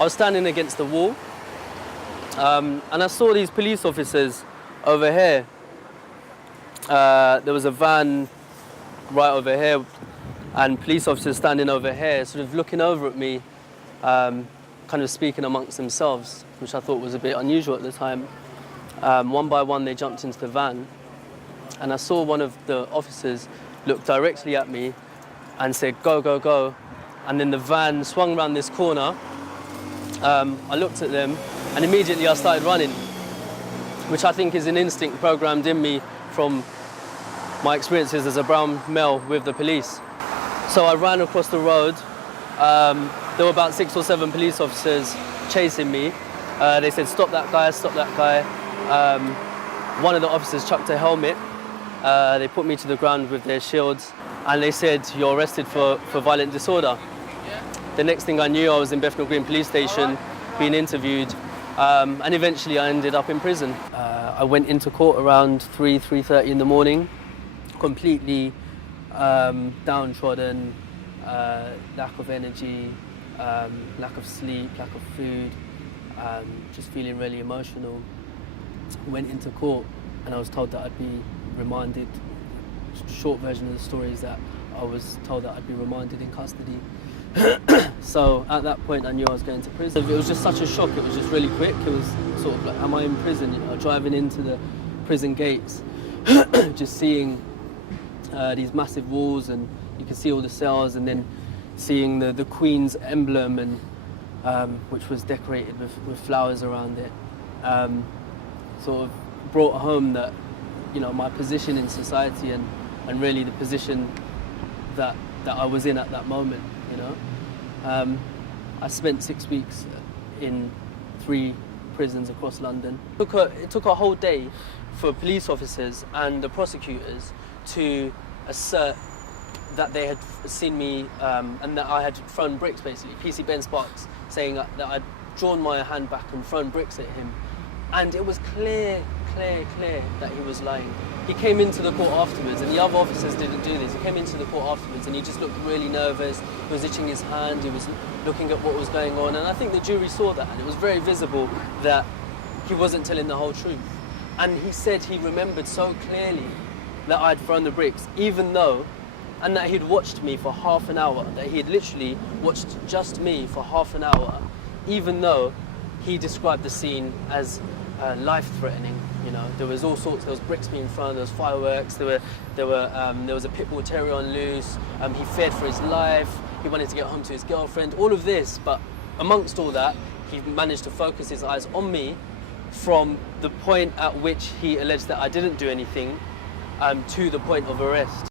I was standing against the wall, and I saw these police officers over here. There was a van right over here, and police officers standing over here, sort of looking over at me, kind of speaking amongst themselves, which I thought was a bit unusual at the time. One by one, they jumped into the van, and I saw one of the officers look directly at me and said, "Go, go, go." And then the van swung around this corner. I looked at them, and immediately I started running, which I think is an instinct programmed in me from my experiences as a brown male with the police. So I ran across the road. There were about 6 or 7 police officers chasing me. They said, "Stop that guy, stop that guy." One of the officers chucked a helmet. They put me to the ground with their shields, and they said, "You're arrested for violent disorder." The next thing I knew, I was in Bethnal Green police station being interviewed, and eventually I ended up in prison. I went into court around 3:30 in the morning, completely downtrodden, lack of energy, lack of sleep, lack of food, just feeling really emotional. Went into court and I was told that I'd be remanded. Short version of the story is that I was told that I'd be remanded in custody. So at that point I knew I was going to prison. It was just such a shock, it was just really quick. It was sort of like, am I in prison? You know, driving into the prison gates, just seeing these massive walls, and you can see all the cells, and then seeing the Queen's emblem, and which was decorated with flowers around it. Sort of brought home that, you know, my position in society and really the position that I was in at that moment, you know. I spent 6 weeks in 3 prisons across London. It took a whole day for police officers and the prosecutors to assert that they had seen me and that I had thrown bricks, basically. PC Ben Sparks saying that I'd drawn my hand back and thrown bricks at him. And it was clear that he was lying. He came into the court afterwards, and the other officers didn't do this. He came into the court afterwards and he just looked really nervous. He was itching his hand, he was looking at what was going on, and I think the jury saw that, and it was very visible that he wasn't telling the whole truth. And he said he remembered so clearly that I'd thrown the bricks, even though, and that he'd watched me for half an hour, that he had literally watched just me for half an hour, even though he described the scene as life-threatening. You know, there was all sorts. There was bricks being thrown. There was fireworks. There was a pit bull terrier on loose. He feared for his life. He wanted to get home to his girlfriend. All of this, but amongst all that, he managed to focus his eyes on me from the point at which he alleged that I didn't do anything to the point of arrest.